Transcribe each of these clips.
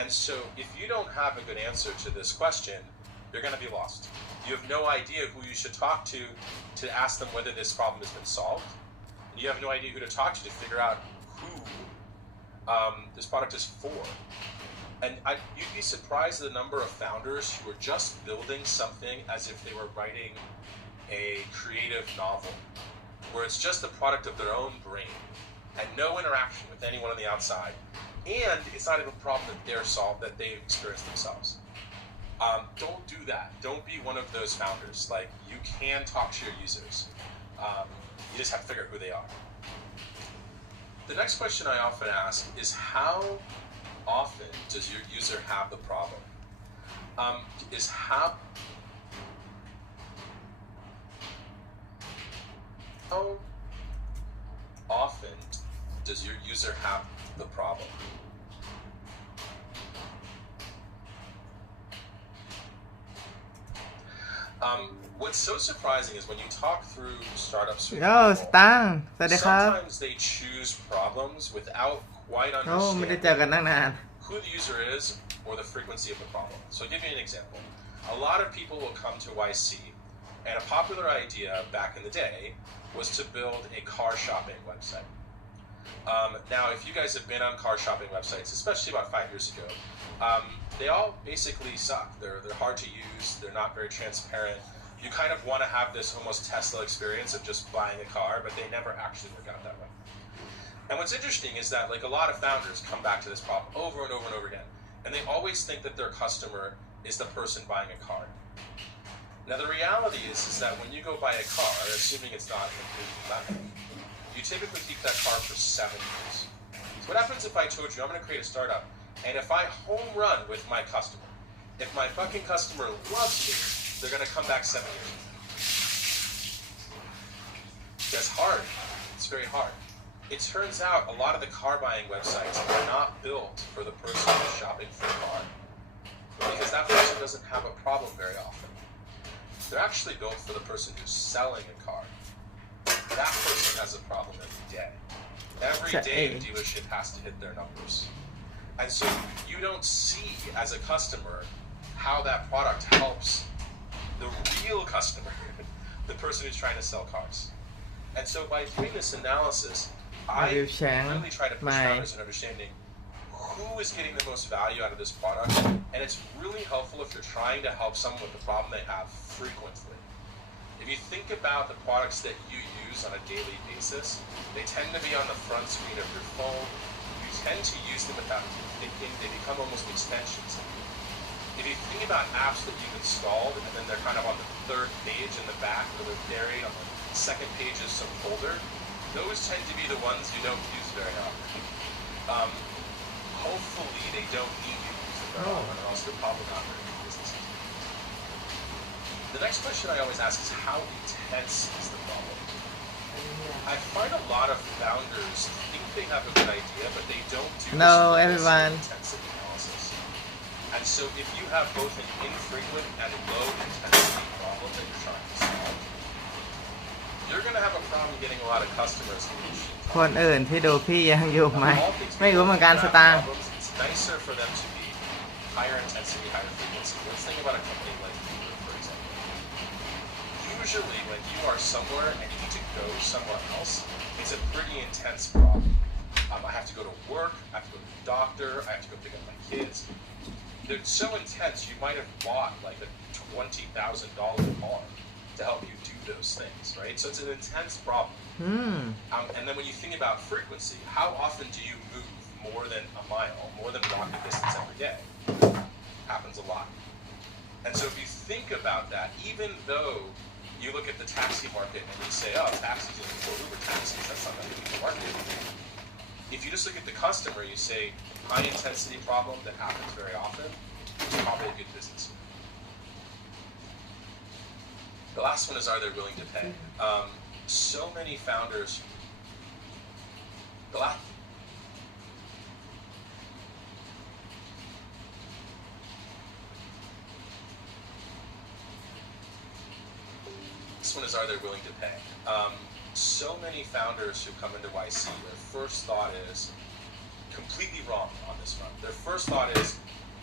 And so if you don't have a good answer to this question, you're going to be lost. You have no idea who you should talk to ask them whether this problem has been solved. And you have no idea who to talk to figure out who this product is for. And you'd be surprised at the number of founders who are just building something as if they were writing a creative novel, where it's just a product of their own brain and no interaction with anyone on the outside. And it's not even a problem that they experience themselves. Don't do that. Don't be one of those founders. Like, you can talk to your users. You just have to figure out who they are. The next question I often ask is, how often does your user have the problem? How often does your user have the problem? What's so surprising is when you talk through startups with people, สตางค์สวัสดีครับ sometimes they choose problems without quite ไม่ได้เจอกันตั้ง understanding นาน who the user is or the frequency of the problem. So I'll give you an example. A lot of people will come to YC, and a popular idea back in the day was to build a car shopping website. Now, if you guys have been on car shopping websites, especially about 5 years ago, they all basically suck. They're hard to use. They're not very transparent. You kind of want to have this almost Tesla experience of just buying a car, but they never actually work out that way. And what's interesting is that, like, a lot of founders come back to this problem over and over and over again, and they always think that their customer is the person buying a car. Now, the reality is that when you go buy a car, assuming it's not completely lemon, you typically keep that car for 7 years. So what happens if I told you I'm going to create a startup, and if I home run with my customer, if my fucking customer loves me, they're going to come back 7 years. That's hard. It's very hard. It turns out a lot of the car buying websites are not built for the person who's shopping for a car, because that person doesn't have a problem very often. They're actually built for the person who's selling a car. That person has a problem every day. Every day the dealership has to hit their numbers. And so you don't see as a customer how that product helps the real customer, the person who's trying to sell cars. And so by doing this analysis, I really try to push founders in understanding who is getting the most value out of this product. And it's really helpful if you're trying to help someone with the problem they have frequently. If you think about the products that you use on a daily basis, they tend to be on the front screen of your phone. You tend to use them without thinking. They become almost extensions of you. If you think about apps that you've installed and then they're kind of on the 3rd page in the back, or they're buried on the 2nd page of some folder, those tend to be the ones you don't use very often. Hopefully they don't need you to use them very often, or else they're probably not very good businesses. The next question I always ask is, how intense is the problem? I find a lot of founders think they have a good idea, but they don't do intensity analysis. And so if you have both an infrequent and low intensity problem that you're trying to solve, you're going to have a problem getting a lot of customers in each. คนอื่นที่ดูพี่ยังอยู่ไหมไม่รู้เหมือนกันสตางค์ It's nicer for them to be higher intensity, higher frequency. Let's think about a company like Uber, for example. Usually when you are somewhere and you need to go somewhere else, it's a pretty intense problem. I have to go to work, I have to go to the doctor, I have to go pick up my kids. They're so intense, you might have bought like a $20,000 car to help you do those things, right? So it's an intense problem. And then when you think about frequency, how often do you move more than a mile, more than walking distance every day? Happens a lot. And so if you think about that, even though you look at the taxi market and you say, oh, taxis are for Uber taxis, that's not that big of a market. If you just look at the customer, you say, high intensity problem that happens very often, it's probably a good business. The last one is, are they willing to pay? So many founders, this one is, are they willing to pay? So many founders who come into YC, their first thought is completely wrong on this front. Their first thought is,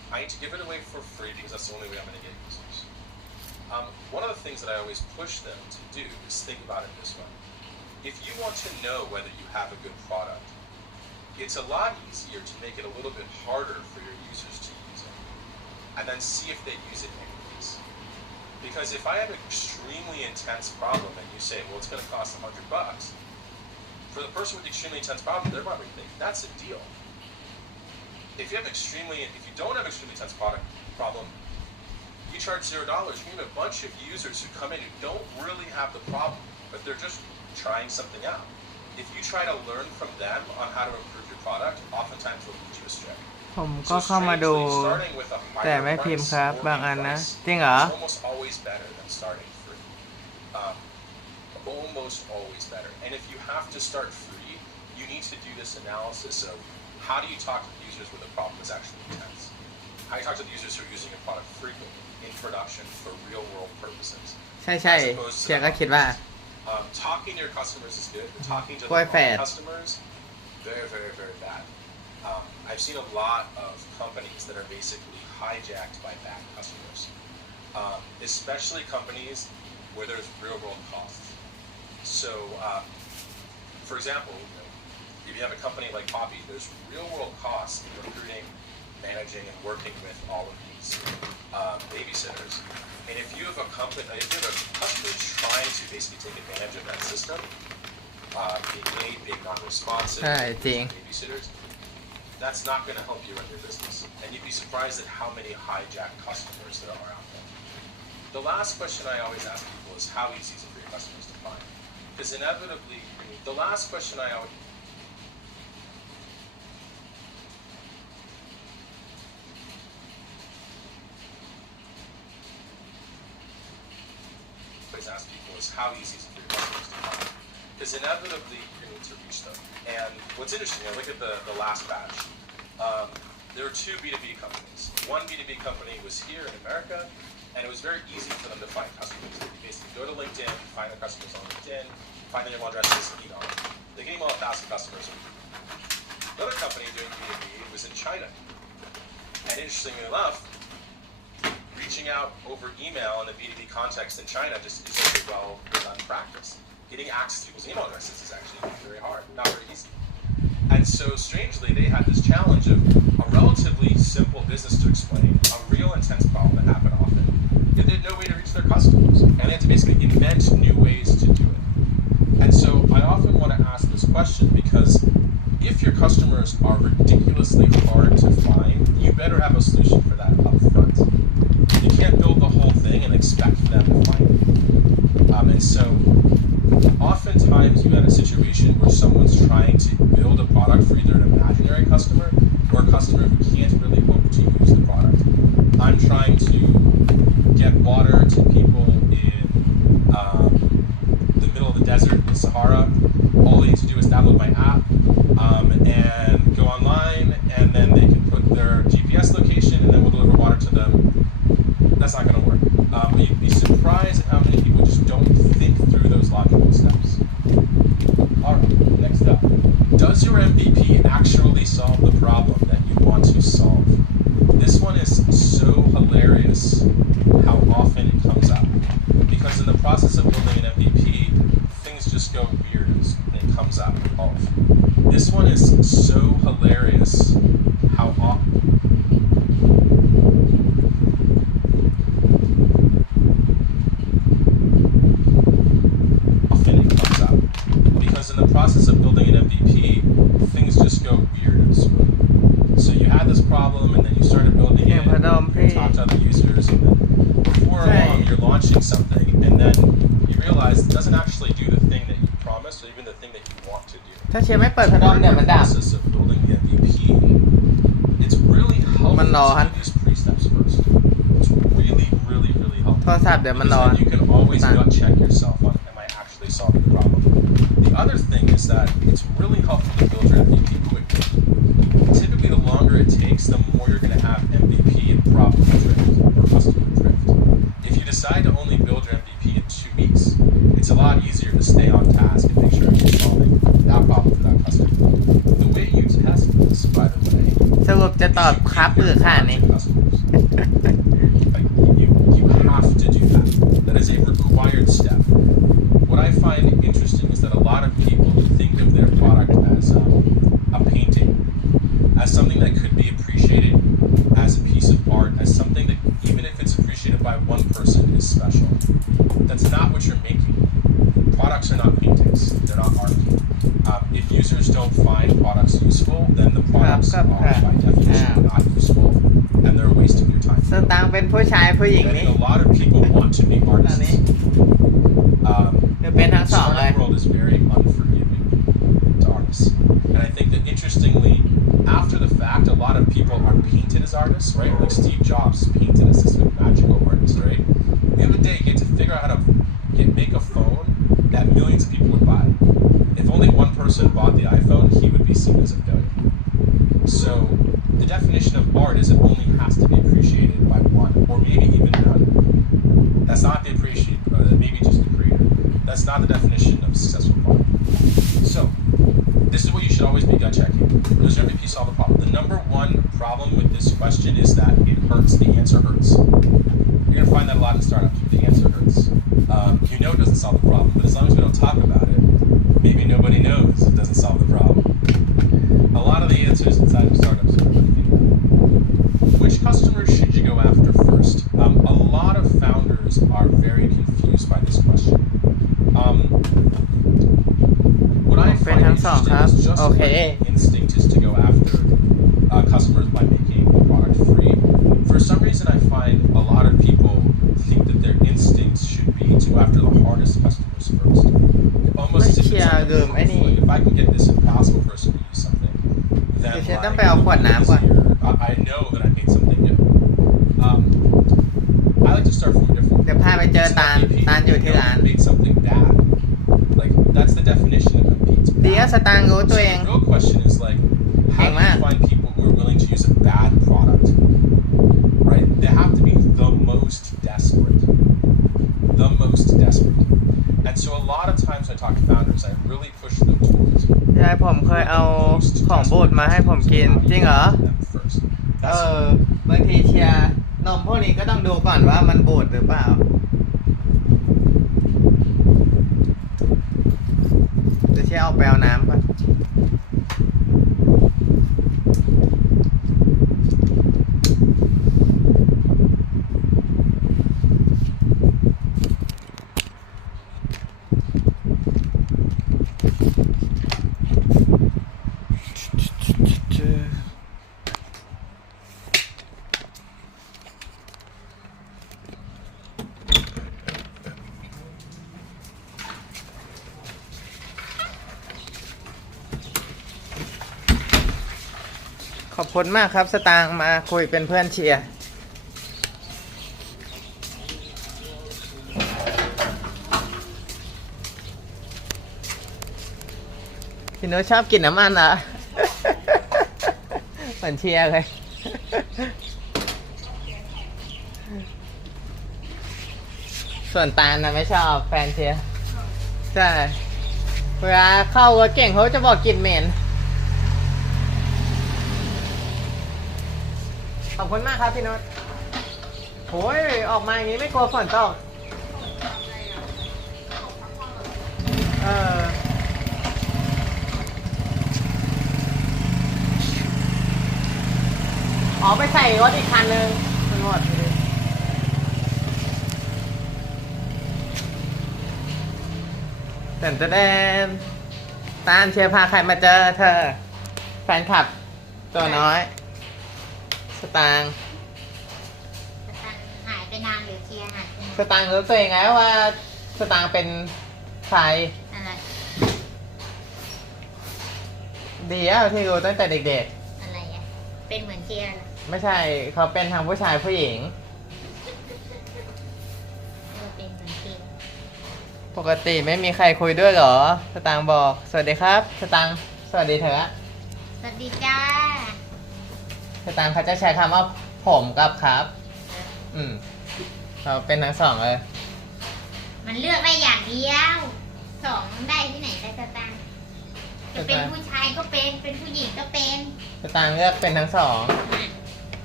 I need to give it away for free because that's the only way I'm going to get users. One of the things that I always push them to do is think about it this way. If you want to know whether you have a good product, it's a lot easier to make it a little bit harder for your users to use it, and then see if they use it anyways. Because if I have an extremely intense problem and you say, well, it's going to cost $100, for the person with the extremely intense problem, they're probably thinking that's a deal. If you don't have extremely intense problem, you charge $0. You have a bunch of users who come in who don't really have the problem, but they're just trying something out. If you try to learn from them on how to improve your product, oftentimes they'll lead you astray. ผมก็เข้ามาดู starting with a แต่ higher ไม่พิมพ์ price ครับ or บางอันนะ price จริงเหรอ is almost always better than starting free. Almost always better. And if you have to start free, you need to do this analysis of how do you talk to the users where the problem is actually intense? How do you talk to the users who are using your product frequently in production for real world purposes? ใช่ใช่เชียร์ก็คิดว่า Talking to your customers is good, but talking to the Quite wrong bad. customers, very, very, very bad. I've seen a lot of companies that are basically hijacked by bad customers, especially companies where there's real world costs. So, for example, if you have a company like Poppy, there's real world costs in recruiting, managing, and working with all of these babysitters. And if you have a customer trying to basically take advantage of that system, being late, being non-responsive, ใช่จริง babysitters, that's not going to help you run your business. And you'd be surprised at how many hijacked customers there are out there. The last question I always ask people is how easy is it for your customers to find? Because inevitably, the last question I always ask people is how easy is it for your customers to find? Because inevitably you're going to need to reach them. And what's interesting, I look at the last batch. There were two B2B companies. One B2B company was here in America, and it was very easy for them to find customers. They could basically go to LinkedIn, find their customers on LinkedIn, find their email addresses, email them. They can email 1,000 customers. Another company doing B2B was in China. And interestingly enough, reaching out over email in a B2B context in China just isn't a well done practice. Getting access to people's email addresses is actually very hard, not very easy. And so strangely, they had this challenge of a relatively simple business to explain, a real intense problem that happened often. Yet they had no way to reach their customers, and they had to basically invent new ways to do it. And so I often want to ask this question because if your customers are ridiculously hard to find, you better have a solution for that up front. You can't build the whole thing and expect them to find it. And so oftentimes you have a situation where someone's trying to build a product for either an imaginary customer or a customer who can't really hope to use the product. I'm trying to get water to people in the middle of the desert in Sahara. All they need to do is download my app and go online, and then they can put their GPS location, and then we'll deliver water to them. That's not going to work. But you'd be surprised at how many people just don't think through those logical steps. Alright, next up. Does your MVP actually solve the problem that you want to solve? This one is so hilarious how often it comes up. Because in the process of building an MVP, things just go weird and it comes out of. This one is so hilarious how often it comes up. Because in the process of building an MVP, things just go weird and screwy. So you had this problem and then you started building it, you talked to other users, and then before long you're launching something and then you realize it doesn't actually do the thing that you promised or even the thing that you want to do. ถ้าเชียร์ไม่เปิดพัดลมเดี๋ยวมันดับ Process of building the MVP, it's really helpful มันร้อน to do these pre-steps first. It's really, really, really helpful. โทรศัพท์เดี๋ยวมัน Because ร้อน then you can always gut check yourself on, am I actually solving the problem? The other thing is that it's really helpful to build your MVP quickly. Typically, the longer it takes, the more you're going to have MVP and problem drift or customer drift. If you decide to only build your MVP in 2 weeks, it's a lot easier to stay on task and make sure you're solving that problem for that customer. The way you test this, by the way, สรุปจะตอบครับหรือค่ะ is นี่ you give your customer Like you have to do that. That is a required step. What I find interesting is that a lot of people think of their product as a painting, as something that could be appreciated as a piece of art, as something that even if it's appreciated by one person is special. That's not what you're making. Products are not paintings. They're not art. If users don't find products useful, then the products are by definition not useful, and they're a waste of your time. สตางค์เป็นผู้ชายผู้หญิง I นี่ think a lot of people want to be ตอน artists. นี้หรือเป็นทั้งสองเลย The world is very unforgiving to artists. And I think that interestingly, after the fact, a lot of people are painted as artists, right? Like Steve Jobs is painted as this magical artist, right? The other day, you get to figure out how to make a phone that millions of people would buy. If only one person bought the iPhone, he would be seen as a failure. So the definition of art is it only has to be appreciated by one, or maybe even none. That's not the appreciation, maybe just the creator. That's not the definition of successful art. So this is what you should always be gut checking. Does your MVP solve the problem? The number one problem with this question is that it hurts. The answer hurts. You're gonna find that a lot in startups. The answer hurts. You know it doesn't solve the problem, but as long as we don't talk about it, maybe nobody knows it doesn't solve the problem. A lot of the answers inside of startups are really think about. Which customers should you go after first? A lot of founders are very confused by this question. What I เป็น find ทั้งสอง interesting ครับ is just โอเค like instinct is to go after customers by making the product free. For some reason, I find a lot of people think that their instincts should be to go after the hardest customers first. Almost as if it's like a proof, like if I can get this impossible person to use something, then เดี๋ยวฉัน like, ต้องไปเอาขวดน้ำก่อน I know that I made something good. I like to start from a different. เดี๋ยวพาไปเจอตาล ตาลอยู่ที่ร้าน Made something bad. Like that's the definition of competes. เดี๋ยวสตางค์รู้ตัวเอง So the real question is like, how do you find people who are willing to use a bad product? Right? They have to be the most desperate. The most desperate. And so a lot of times when I talk to founders, I really push them towards ยายผมเคยเอาของบูดมาให้ผมกิน จริงเหรอ them first. บางทีเชียร์นมพวกนี้ก็ต้องดูก่อนว่ามันบูดหรือเปล่า เดี๋ยวเชียร์เอาไปเอาน้ำก่อน ขอบคุณมากครับสตางค์มาคุยเป็นเพื่อนเชียร์พี่โน้ตชอบกินน้ำมันเหรอ เหมือนเชียร์เลย ส่วนตาลนะไม่ชอบแฟนเชียร์ใช่เวลาเข้ารถเก่งเขาจะบอกกลิ่นเหม็น ขอบคุณมากครับพี่นุชโอ้ยออกมาอย่างนี้ไม่กลัวฝนตกอ๋อไปใส่รถอีกคันนึงมันหมดแต่จะได้ตามเชียร์พาใครมาเจอเธอแฟนคลับตัวน้อยสตางค์หายไปนานหรือเชียร์หายไปนาน สตางค์รู้ตัวเองไงว่าสตางค์เป็นใคร อะไร ดีอะที่รู้ตั้งแต่เด็ก อะไรอ่ะเป็นเหมือนเชียร์เหรอ ๆ ไม่ใช่เขาเป็นทั้งผู้ชายผู้หญิง เป็นเหมือนเชียร์ ปกติไม่มีใครคุยด้วยเหรอ สตางค์บอกสวัสดีครับ สตางค์สวัสดีเถอะ สวัสดีจ้า สตางค์เขาจะใช้คำว่าผมกับครับ เขาเป็นทั้งสองเลย มันเลือกได้อย่างเดียวสองได้ที่ไหนได้สตางค์จะเป็นผู้ชายก็เป็นผู้หญิงก็เป็น สตางค์เลือกเป็นทั้งสอง อ่ะ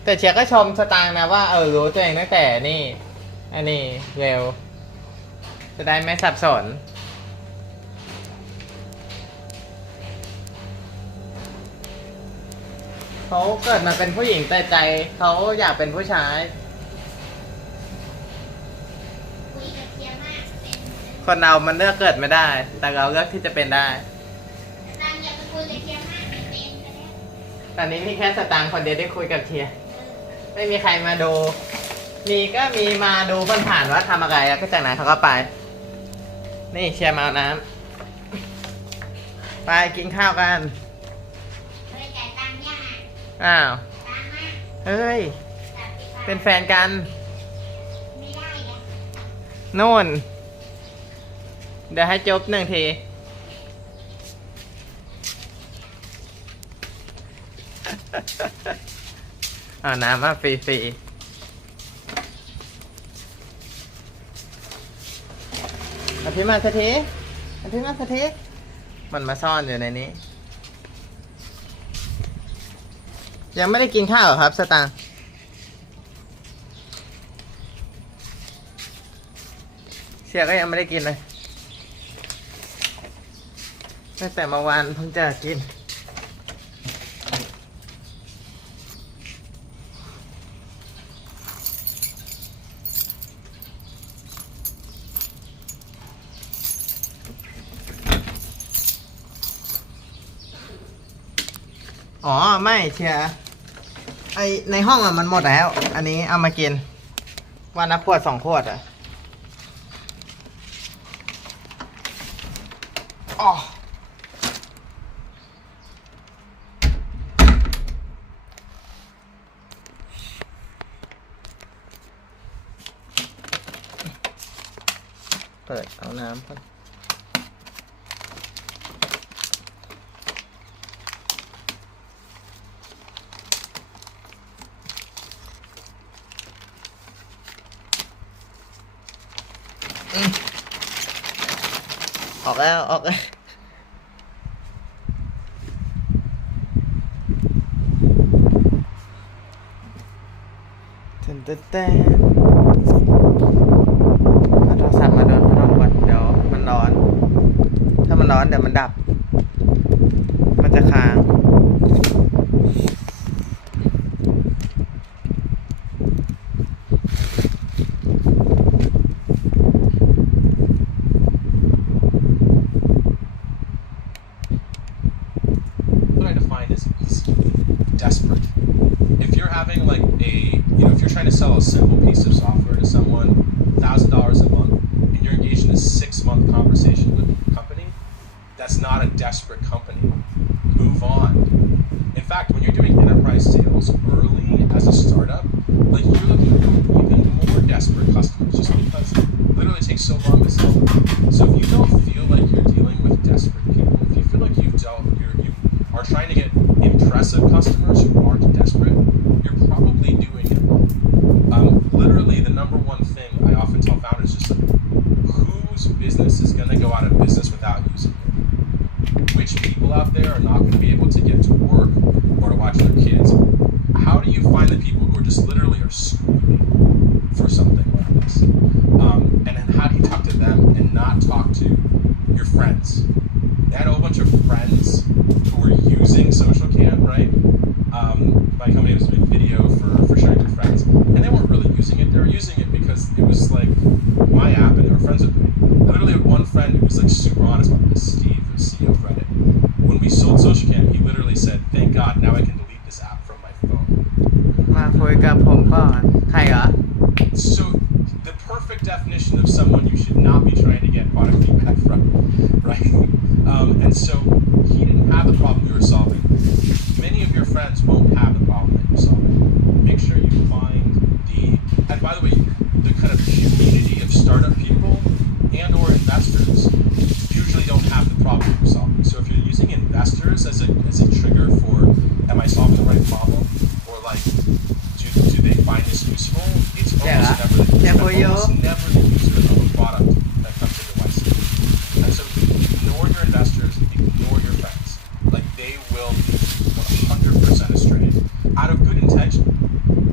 แต่เชียร์ก็ชมสตางค์นะว่ารู้ตัวเองตั้งแต่นี่ อันนี้เร็ว จะได้ไม่สับสน เขาเกิดมาเป็นผู้หญิงแต่ใจเขาอยากเป็นผู้ชาย คุยกับเทียมากเป็น คนเรามันเลือกเกิดไม่ได้ แต่เราเลือกที่จะเป็นได้ ตามอย่าไปคุยกับเทียมากเป็นไปแล้ว ตอนนี้มีแค่สตางค์คนเดียวได้คุยกับเทีย เออ ไม่มีใครมาดู มีก็มีมาดูผ่านๆว่าทำอะไรแล้วก็จากนั้นเขาก็ไป นี่เชียร์มาเอาน้ำไปกินข้าวกัน ไปจ่ายตังค์ยังอ่ะ อ้าว ตังค์มา เฮ้ย 30 บาท เป็นแฟนกัน ไม่ได้ไง นู่น เดี๋ยวให้จบหนึ่งที เอาน้ำมาฟรีๆอภิมาสถีอภิมาสถีมันมาซ่อนอยู่ในนี้ ยังไม่ได้กินข้าวเหรอครับสตางค์เชียร์ก็ยังไม่ได้กินเลยตั้งแต่เมื่อวานเพิ่งจะกิน อ๋อ ไม่เชียร์ไอในห้องอะมันหมดแล้ว อันนี้เอามากิน วันละขวด2 ขวดอะอ๋อเปิดเอาน้ำก่อนออกแล้วออกแล้วเต้นเอาโทรศัพท์มาโดนพัดลมก่อนเดี๋ยวมันร้อน ถ้ามันร้อนเดี๋ยวมันดับ มันจะค้าง What I define as desperate. If you're having like if you're trying to sell a simple piece of software to someone, $1,000 a month, and you're engaged in a 6-month conversation with a company, that's not a desperate company. Move on. In fact, when you're doing enterprise sales early as a startup, like you're looking for even more desperate customers just because it literally takes so long to sell. So if you don't feel like you're dealing with desperate people, if you feel like you are trying to get impressive customers who aren't desperate, you're probably doing it wrong. Literally, the number one thing I often tell founders is just like, whose business is going to go out of business without using it? Which people out there are not going to be able to get to work or to watch their kids? How do you find the people who are just literally are screaming for something like this? And then how do you talk to them and not talk to your friends? They had a whole bunch of friends who were using SocialCam, right? My company was doing video for sharing to friends, and they weren't really using it. They were using it because it was like my app, and they were friends with me. I literally had one friend who was like super honest about this, Steve, who's CEO of Reddit. When we sold SocialCam, he literally said, "Thank God, now I can delete this app from my phone." มาคุยกับผมก่อน ใครเหรอ So the perfect definition of someone you should not be trying to get product feedback from, right? And so he didn't have the problem you were solving. Many of your friends won't have the problem that you're solving. Make sure you find and by the way, the kind of community of startup people and or investors usually don't have the problem you're solving. So if you're using investors as a trigger for, am I solving the right problem? Or like, do they find this useful? It's almost never the user of a product that comes into YC. And so ignore your investors, ignore your friends. Like they will be 100% astray. Out of good intention,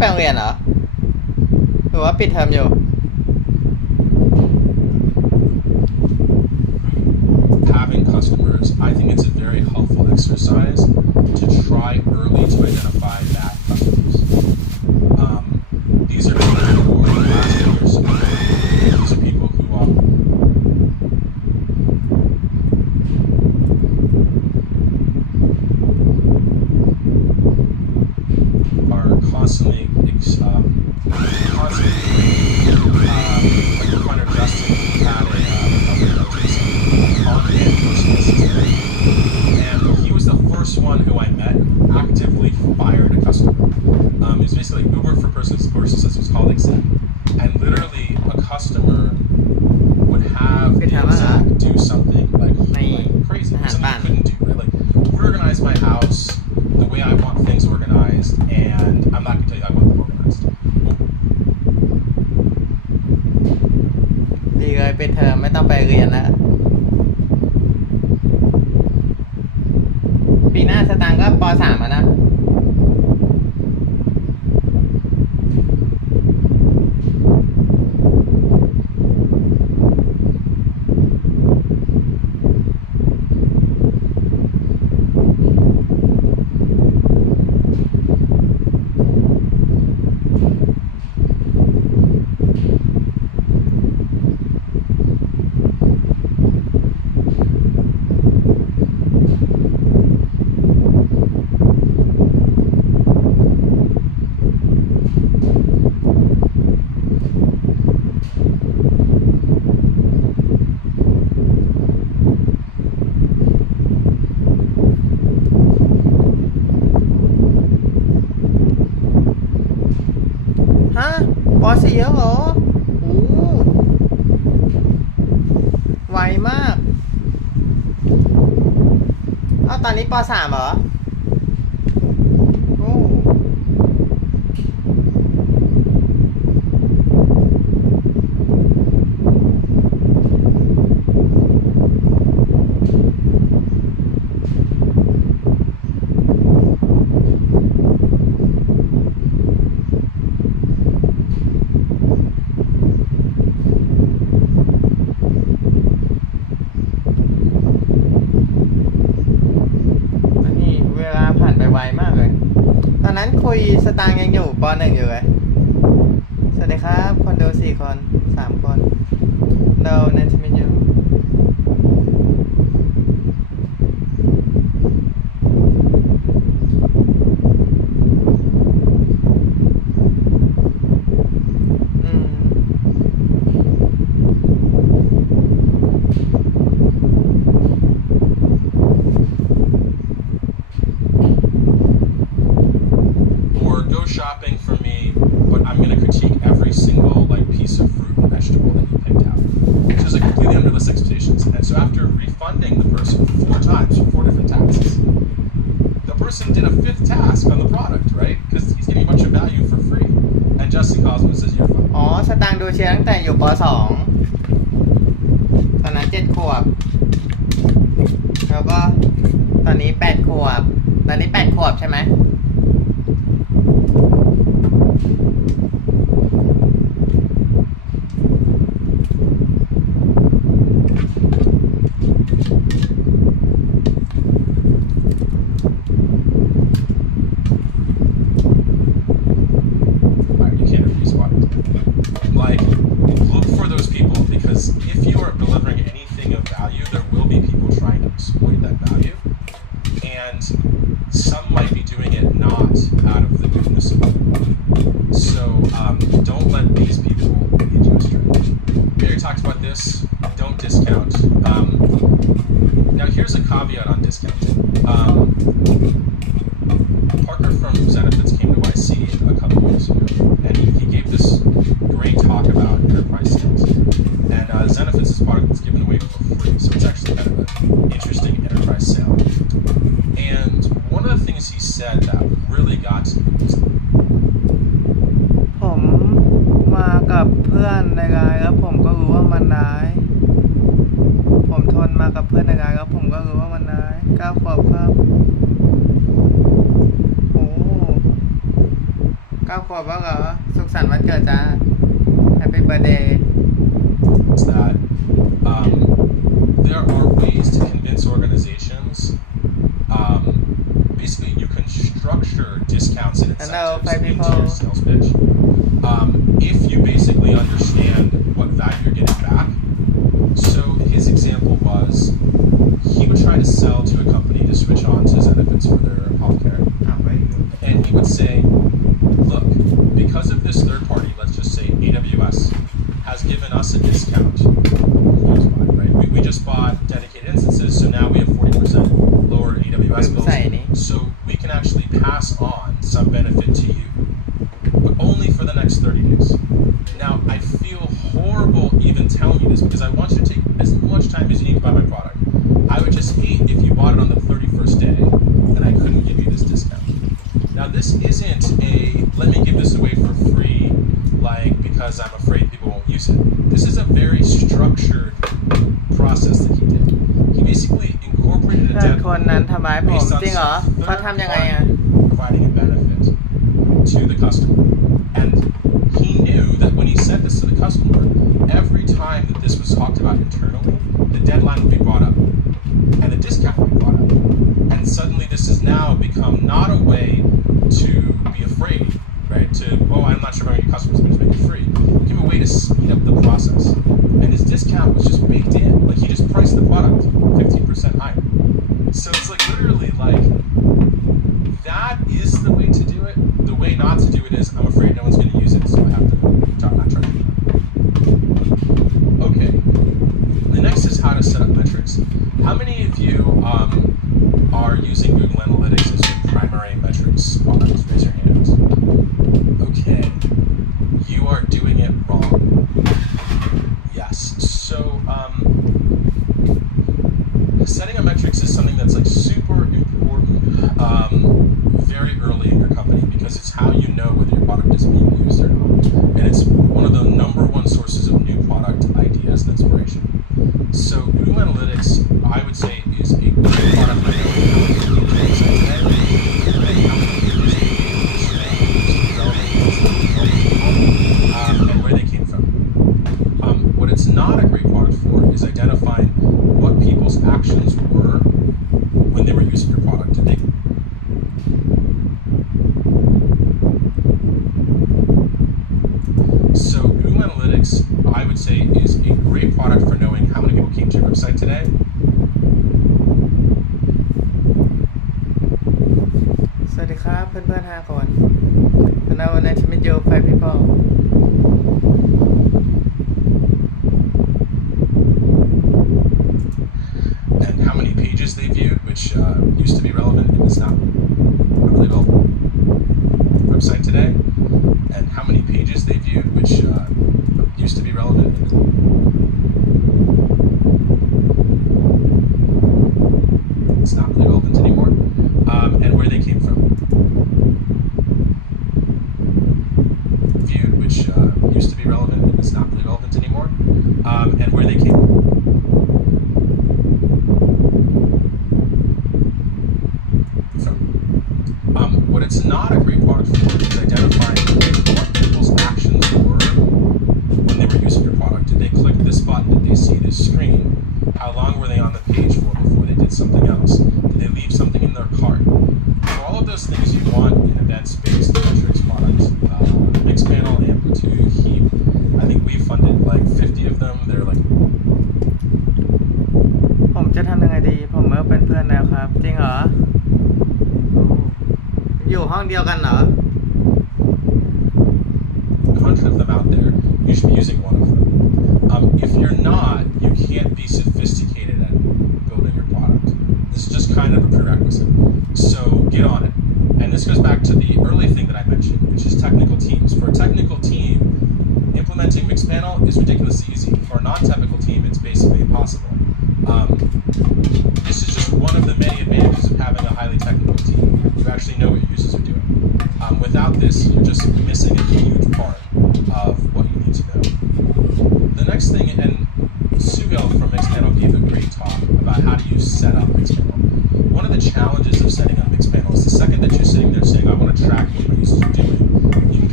ไปโรงเรียนเหรอหรือว่าปิดเทอมอยู่ Having customers, I think it's a very helpful exercise to try early to identify bad customers. These are people who are last year's. These are people who are constantly like Connor Justin had a on-hand personal assistant, and he was the first one who I met who actively fired a customer. It was basically Uber for personal assistants, his colleague said, and literally a customer would have the exec do something like crazy, something I couldn't do, right? Like reorganize my house the way I want things organized, and I'm not gonna tell you I want them organized. ดีเลยปิดเทอมไม่ต้องไปเรียนแล้ว ปีหน้าสตางค์ก็ป .3 แล้วนะ ฮะป .4 แล้วเหรอโอ้ไวมากเอาตอนนี้ป .3 เหรอโอ้ ไวมากเลย ตอนนั้นคุยสตางค์ยังอยู่ป .1 อยู่เลย สวัสดีครับ คนดู4 คน 3 คน No, nice to meet you. อ๋อ สตางค์ดูเชียร์ตั้งแต่อยู่ป .2 ตอนนั้น7 ขวบ แล้วก็ตอนนี้8 ขวบ ตอนนี้8 ขวบใช่ไหมcaveat on discounting. Parker from Zenefits came to YC a couple years ago, and he gave this great talk about enterprise sales. And Zenefits' product was given away for free, so it's actually kind of an interesting enterprise sale. And one of the things he said that really got to me was ผมมากับเพื่อนในไลน์แล้วผมก็รู้ว่ามันร้ายผมทนมากับเพื่อนในไลน์แล้วผมก็รู้ว่ามันร้าย9 ขวบครับโอ้9 9 ขวบแล้วเหรอ สุขสันต์วันเกิดจ้า Happy birthday is that there are ways to convince organizations. Basically, you can structure discounts and Hello, incentives five into people. your sales pitch. If you basically understand what value you're getting back. So his example was he would try to sell to a company to switch on to Zenefits for their healthcare. อ้าวไว้อยู่ And he would say, look, because of this third party, let's just say AWS, has given us a discount. Here's why, right? We just bought dedicated instances, so now we have 40% lower AWS bills. So we can actually pass on some benefit to you, but only for the next 30 days. Now, I feel horrible even telling you this because I want you to take as much time as you need to buy my product. I would just hate if you bought it on the 31st day and I couldn't give you this discount. Now, this isn't a let me give this away for free, like because I'm afraid people won't use it. This is a very structured process that he did. He basically incorporated a เพื่อน deadline คนนั้นทำร้ายผม based on จริงเหรอ some เขาทำยังไงอ่ะ third-party providing a benefit to the customer. And he knew that when he said this to the customer, every time that this was talked about internally, the deadline would be brought up and the discount would be brought up. And suddenly this has now become not a way to be afraid, right? To, oh, I'm not sure if I'm going to get customers, I'm going to make it free. Give a way to speed up the process. And his discount was just baked in. Like he just priced the product 15% higher. So it's like literally like that is the way to do it. The way not to do it is I'm afraid no one's going to use it, so I have to not charge you. Okay. The next is how to set up metrics. How many of you are using Google Analytics as your primary metrics product? Raise your hands. Okay. You are doing it wrong. Yes. So setting up metrics is something that's like super important very early in your company because it's how you know whether your product is being used or not. And it's one of the number one sources of new product ideas and inspiration. So Google Analytics, I would say, is a great product for knowing how many people use it today, and where they came from. What it's not a great product for is identifying what people's actions were when they were using your product. Did they So Google Analytics, I would say, is a great product for knowing how many people came to your website today. สวัสดีครับเพื่อนๆ5 คน Hello, nice to meet you, 5 people. And how many pages they viewed, which used to be relevant and is not really relevant website today, and how many pages they viewed, which used to be relevant and it's not really relevant anymore, and where they came from. Viewed, which used to be relevant and is not really relevant anymore, and where they came from. What it's not a great product for is identifying what people's actions were when they were using your product. Did they click this button? Did they see this screen? How long were they on the page for before they did something else? Did they leave something in their cart? For all of those things you want in events-based metrics products, Mixpanel, Amplitude, Heap. I think we funded like 50 of them. They're like ผมจะทำยังไงดี ผมเมื่อเป็นเพื่อนแล้วครับ จริงเหรอ อยู่ห้องเดียวกันเหรอ 100 of them out there. You should be using one of them. If you're not, you can't be sophisticated at building your product. This is just kind of a prerequisite. So get on it. And this goes back to the early thing that I mentioned, which is technical teams. For a technical team, implementing Mixpanel is ridiculously easy. For a non-technical team, it's basically impossible. This is just one of the many advantages of having a highly technical team. You actually know what your users are doing. Without this, you're just missing a huge part of what you need to know. The next thing, and Sugail from Mixpanel gave a great talk about how do you set up Mixpanel. One of the challenges of setting up Mixpanel is the second that you're sitting there saying, I want to track what my users are doing, you can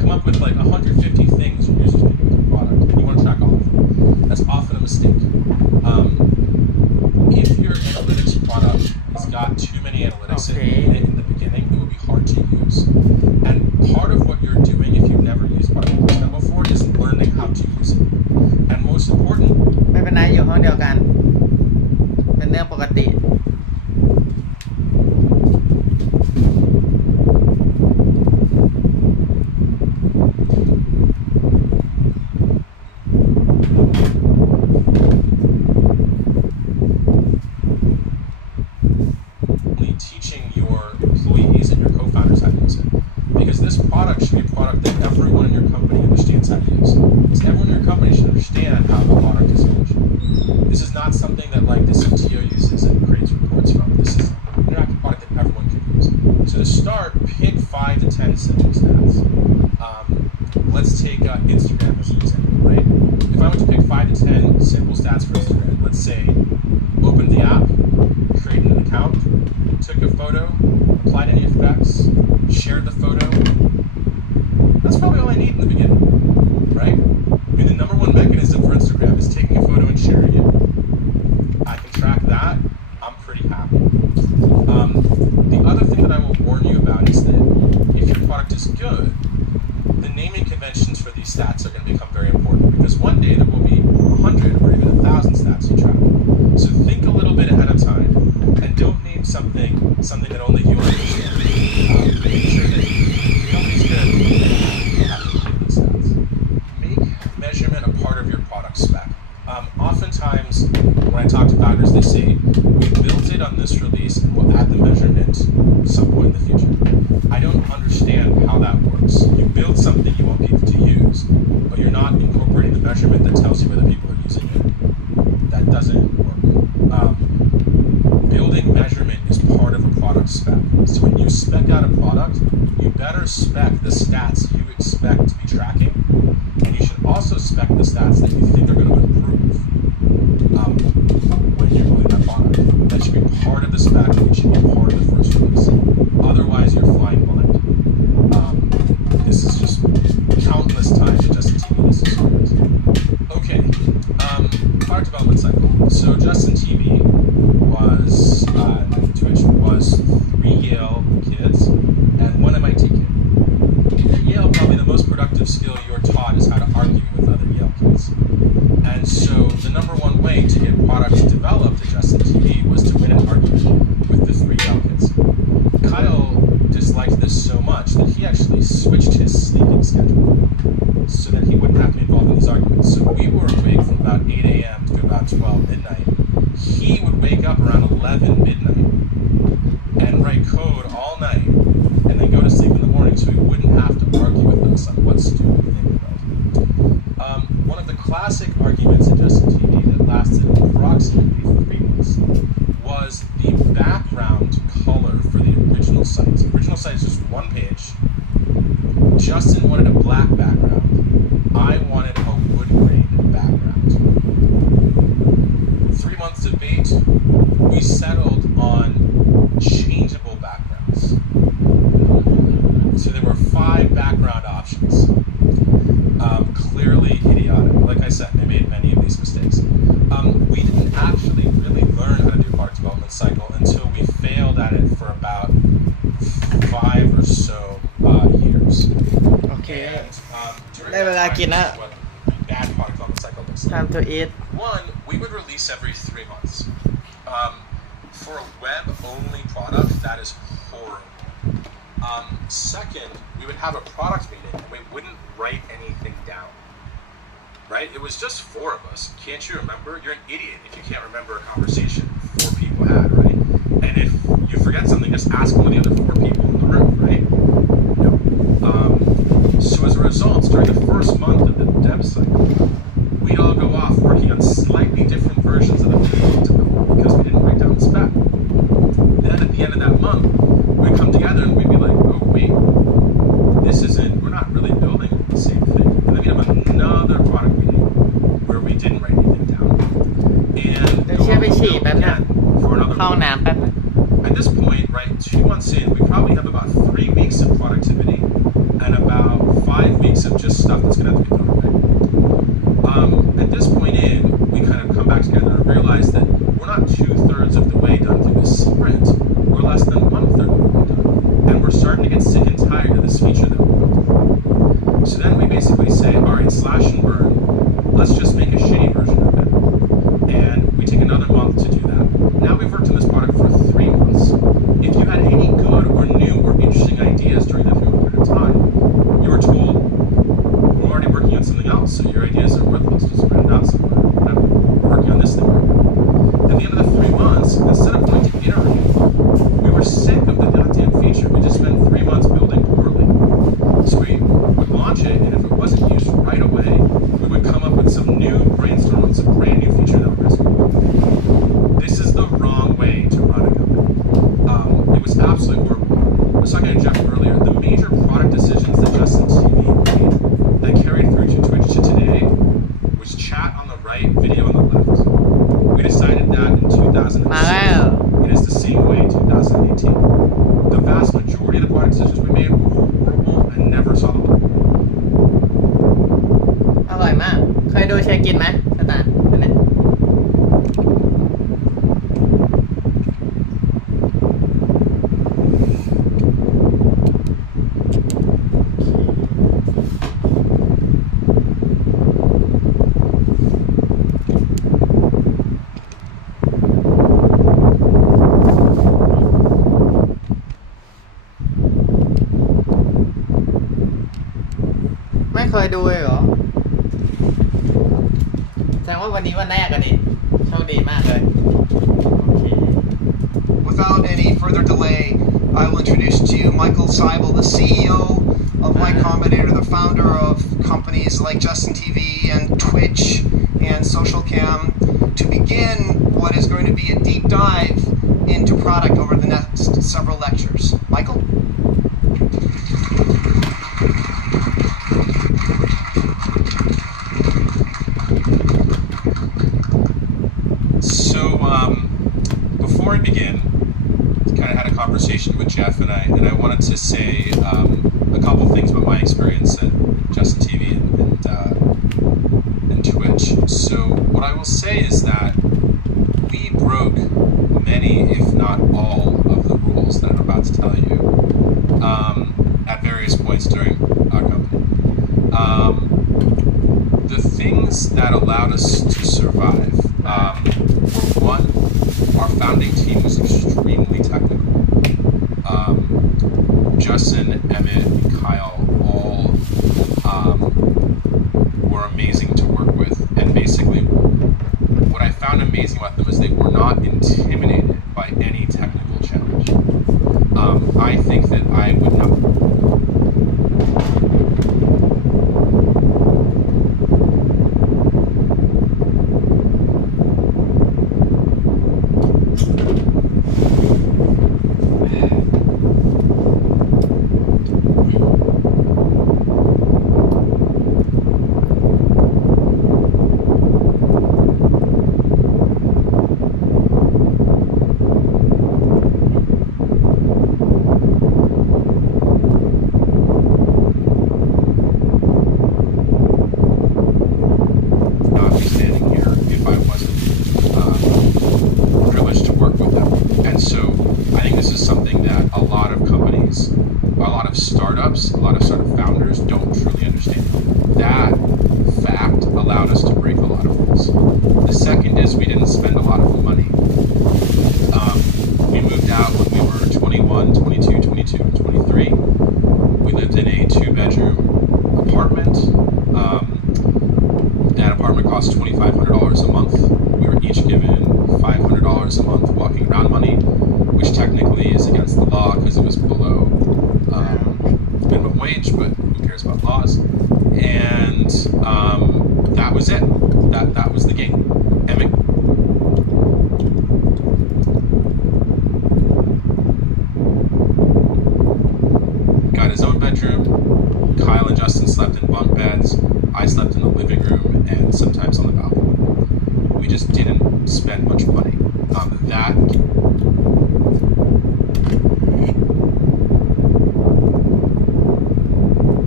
come up with like 150 things your users can do with the product, and you want to track all of them. That's often a mistake. If your analytics product has got too many analytics in it in the beginning, it will be hard to use. And part of what you're doing if you've never used product placement before is learning how to use it. And most important, ไม่เป็นไรอยู่ห้องเดียวกัน เป็นเรื่องปกติ teaching your employees and your co-founders how to use it. Because this product should be a product that everyone in your company understands how to use. Because everyone in your company should understand how the product is used. This is not something that like the CTO uses and creates reports from. This is an interactive product that everyone can use. So to start, pick 5 to 10 simple stats. Let's take Instagram as an example, right? If I were to pick 5 to 10 simple stats for Instagram, let's say open the app, create an account, took a photo, applied any effects, shared the photo. That's probably all I need in the beginning, right? I mean, the number one mechanism for Instagram is taking a photo and sharing it. I can track that. I'm pretty happy. The other thing that I will warn you about is that if your product is good, the naming conventions for these stats are going to become very important because one day there will be 100 or even 1,000 stats you track. So think a little bit ahead of time and don't name something that only you understand. Make sure that the company's good. You have to name these stats. Make measurement a part of your product spec. Oftentimes, when I talk to founders, they say, we built it on this release and we'll add the measurement some point in the future. I don't understand how that works. You build something you want people to use, but you're not incorporating the measurement that tells you whether people are using it. That doesn't work. Building measurement is part of a product spec. So when you spec out a product, you better spec the stats you expect to be tracking, and you should also spec the stats that you think are going to improve when you're building that product. That should be part of the spec. It should be part of the first release. Otherwise, you're flying blind. This is just countless times at Justin TV. This is crazy. Okay, product development cycle. So Justin TV was Twitch was 3 Yale kids and 1 MIT kid. At Yale, probably the most productive skill you're taught is how to argue with other Yale kids. And so the number one way to get products developed at Justin TV was to win an argument with the 3 Yale kids. Kyle disliked this so much that he actually switched his sleeping schedule so that he wouldn't have to be involved in these arguments. So we were awake from about 8 a.m. to about 12 midnight. He would wake up around 11 midnight and write code all night and then go to sleep in the morning so he wouldn't have to argue with us on what stupid thing we wrote. One of the classic arguments at Justin TV that lasted approximately 3 months was the background color for the original site. The original site is just one page. Justin wanted a black background. I wanted a wood grain background. 3 months debate, we settled on changeable backgrounds. So there were 5 background options. Clearly idiotic. Like I said, they made many of these mistakes. We didn't actually really learn how to do product development cycle until we failed at it for about 5 or so years. Okay. And during Đây that là time, kỹ this năng. is what bad product development cycle looks like. Time to eat. One, we would release every 3 months. For a web-only product, that is horrible. Second, we would have a product meeting and we wouldn't write anything down. Right? It was just 4 of us. Can't you remember? You're an idiot if you can't remember a conversation 4 people had, right? And if you forget something, just ask one of the other 4 people in the room, right? No. So as a result, during the first month of the dev cycle, we'd all go off working on slightly different versions of the product development because we didn't break down the spec. Then at the end of that month, we'd come together and we'd be like, oh wait, we're not really building the same thing. And then we'd have another product meeting where we didn't write anything down. And Let's go have a off sheet, and build again for another เข้าห้อง month. น้ำแป๊บนึง At this point, right, 2 months in, we probably have about 3 weeks of productivity and about 5 weeks of just stuff that's going to have to be thrown away. At this point in, we kind of come back together and realize that we're not 2/3 of the way done through this sprint. We're less than 1/3 of the way done. And we're starting to get sick and tired of this feature that we're building. So then we basically say, all right, slash and burn. Let's just make a shitty version of it. And we take another month to do that. Now we've worked on this product for 3 months. If you had any good or new or interesting ideas during that 3-month period of time, you were told, we're already working on something else, so your ideas are worthless. Just put it out somewhere. Whatever. We're working on this thing right now. At the end of the 3 months, instead of going to iterate, we were sick of the goddamn feature. We just spent 3 months building poorly. So we would launch it, and if it wasn't used right away, we would come up with some new brainstorm on some brand new feature that would rescue it. This is the wrong way to run a company. It was absolutely horrible. I was talking to Jeff earlier. The major product decisions that Justin TV made that carried through to Twitch to today was chat on the right, video on the left. We decided that in 2006. มาแล้ว It is the same way in 2018. The vast majority of the product decisions we made were horrible and never saw the light. อร่อยมาก เคยดูเชยกินไหมสตาร์อันนี้ไม่เคยดูเลยเหรอ แสดงว่าวันนี้วันแรกอะดิโชคดีมากเลย โอเค Without any further delay, I will introduce to you Michael Seibel, the CEO of Y Combinator, the founder of companies like Justin TV and Twitch and SocialCam, to begin what is going to be a deep dive into product over the next several lectures. Michael? So, before I begin, kind of had a conversation with Jeff, and I wanted to say a couple things about my experience at Justin TV and Twitch. So, what I will say is that we broke many, if not all, of the rules that I'm about to tell you at various points during our company. The things that allowed us to survive were, one, our founding team was extremely technical. Justin, Emmett, and Kyle all were amazing to work with, and basically what I found amazing about them is they were not intimidated by any technical challenge. I think that I would not. Cost $2,500 a month. We were each given $500 a month walking around money, which technically is against the law because it was below minimum wage, but who cares about laws? And that was it. That was the game. Emmett. Got his own bedroom. Kyle and Justin slept in bunk beds. I slept in the living room and sometimes on the balcony. We just didn't spend much money. That